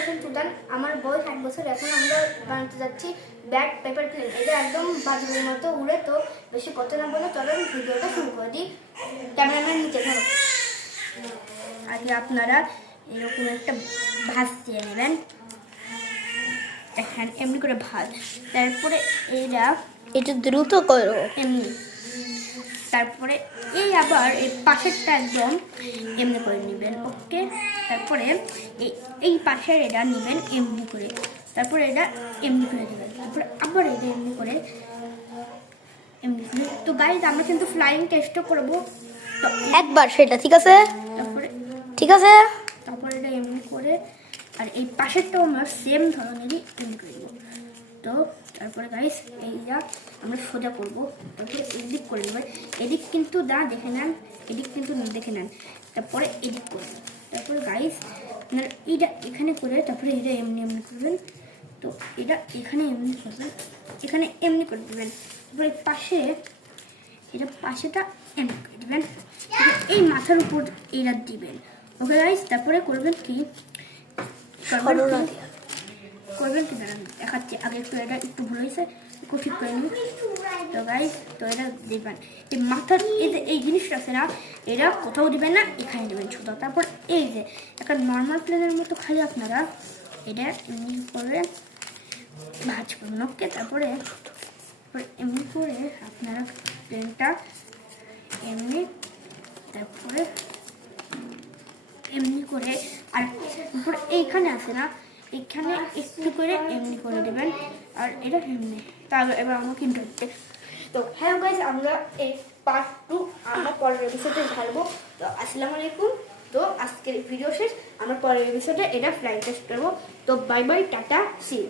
Session Sudan. আমার বয়স 8 বছর। এখন আমরা বানাতে যাচ্ছি ব্যাট পেপার প্লেন। এটা একদম বাদুড়ের মতো উড়ে। তো বেশি কথা না বলে চলেন ভিডিওটা শুরু করে দিই। ক্যামেরাম্যান নিচে ধরো। আগে আপনারা এরকম একটা ভাঁজ দিয়ে নেবেন, দেখেন এমনি করে ভাঁজ। তারপরে এটা দ্রুত করো এমনি। তারপরে এই আবার এই পাশেরটা একদম এমনি করে নেবেন, ওকে। তারপরে এই পাশের এটা নেবেন এমনি করে, তারপরে এটা এমনি করে দেবেন, তারপরে আবার এটা এমনি করে এমনি করে। তো গাইজ আমরা কিন্তু ফ্লাইং টেস্টও করবো, তো একবার সেটা ঠিক আছে, তারপরে ঠিক আছে। তারপরে এটা এমনি করে, আর এই পাশেরটাও আমরা সেম ধরনেরই এমনি করে দেবো। তো তারপরে গাইস এইটা আমরা সোজা করবো, তারপরে এদিক করে দেবেন। এদিক কিন্তু দেখে নেন, এদিক কিন্তু দেখে নেন। তারপরে এদিক করবেন, তারপরে গাইস এইটা এখানে করে, তারপরে এটা এমনি এমনি করবেন। তো এটা এখানে এমনি করবেন, এখানে এমনি করে দেবেন। তারপরে পাশে এটা পাশেটা এমনি করে দেবেন, এই মাথার উপর এইটা দিবেন, ওকে গাইস। তারপরে করবেন কি করবেন কি দাঁড়ান দেখাচ্ছি। আগে একটু এটা একটু ভুল হয়েছে, একটু ঠিক করে নিন। তো গাইস তো এটা দেখবেন, এই মাথার এই জিনিসটা আছে না, এটা কোথাও দিবেন না, এখানে দেবেন শুধু। তারপর এই যে একটা নর্মাল প্লেনের মতো খালি আপনারা এটা এমনি করে ভাঁজ করবেন, ওকে। তারপরে এমনি করে আপনারা প্লেনটা এমনি, তারপরে এমনি করে, আর তারপরে এইখানে আছে না, এখানে একটু করে এমনি করে দেবেন, আর এটা এমনি। তাহলে এবার আমরা কিন্তু তো হ্যাঁ গাইজ, আমরা এই পার্ট 2 আমরা পরের এপিসোডে ছাড়বো। তো আসসালামু আলাইকুম। তো আজকের ভিডিও শেষ, আমরা পরের এপিসোডে এটা ফ্লাইং টেস্ট করবো। তো bye bye, tata, see you.